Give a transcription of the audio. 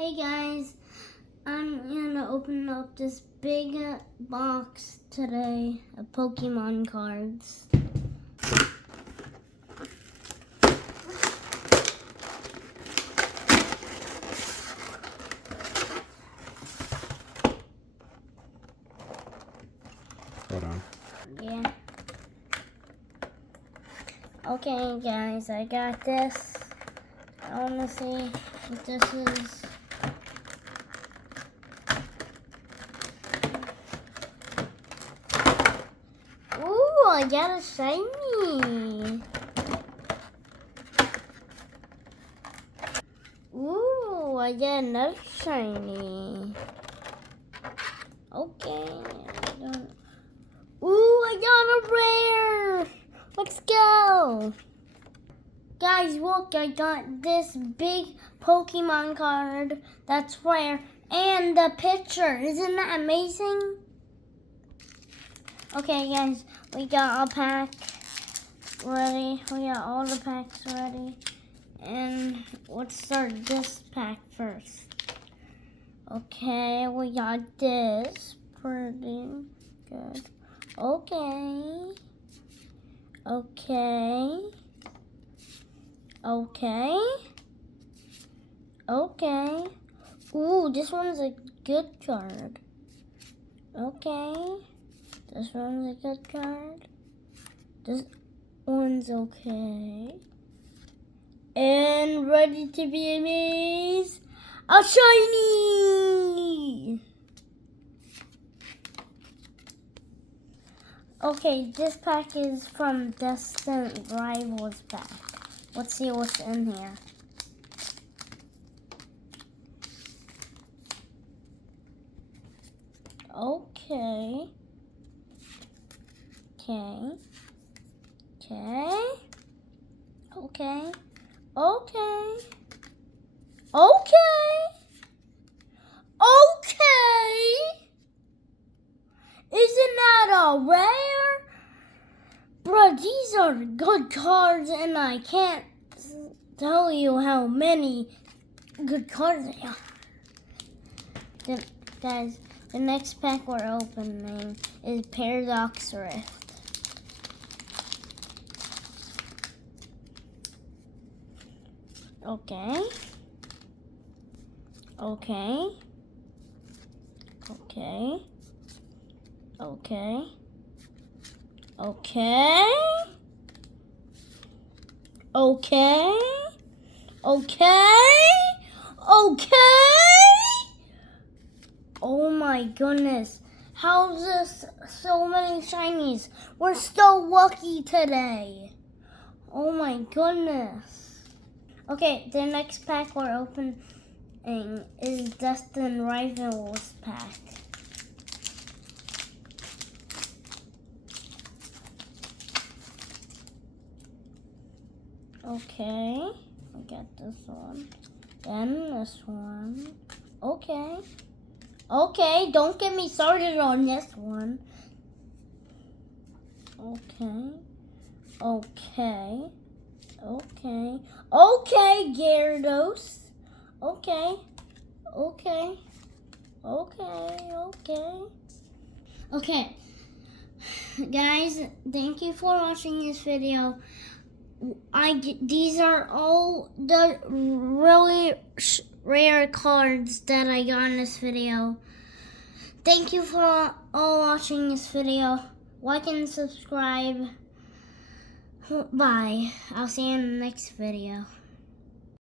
Hey guys, I'm gonna open up this big box today of Pokemon cards. Hold on. Yeah. Okay guys, I got this. I wanna see what this is. Ooh, I got a shiny. Ooh, I got another shiny. Okay. Ooh, I got a rare. Let's go. Guys, look, I got this big Pokemon card that's rare and the picture. Isn't that amazing? Okay, guys, we got a pack ready. We got all the packs ready. And let's start this pack first. Okay, we got this. Pretty good. Okay. Okay. Okay. Okay. Ooh, this one's a good card. Okay. This one's a good card. This one's okay. And ready to be amazed. A shiny! Okay, this pack is from Distant Rivals pack. Let's see what's in here. Okay. Okay. Okay. Okay. Okay. Okay. Okay. Isn't that a rare? Bro, these are good cards and I can't tell you how many good cards they are. Guys, the next pack we're opening is Paradox Rift. Okay. Okay. Okay. Okay. Okay. Okay. Okay. Okay. Oh my goodness. How's this so many shinies? We're so lucky today. Oh my goodness. Okay, the next pack we're opening is Distant Rivals pack. Okay, I got this one. Then this one. Okay. Okay, don't get me started on this one. Okay. Okay. Okay. Okay, Gyarados. Okay. Okay. Okay. Okay. Okay. Guys, thank you for watching this video. These are all the really rare cards that I got in this video. Thank you for all watching this video. Like and subscribe. Bye. I'll see you in the next video.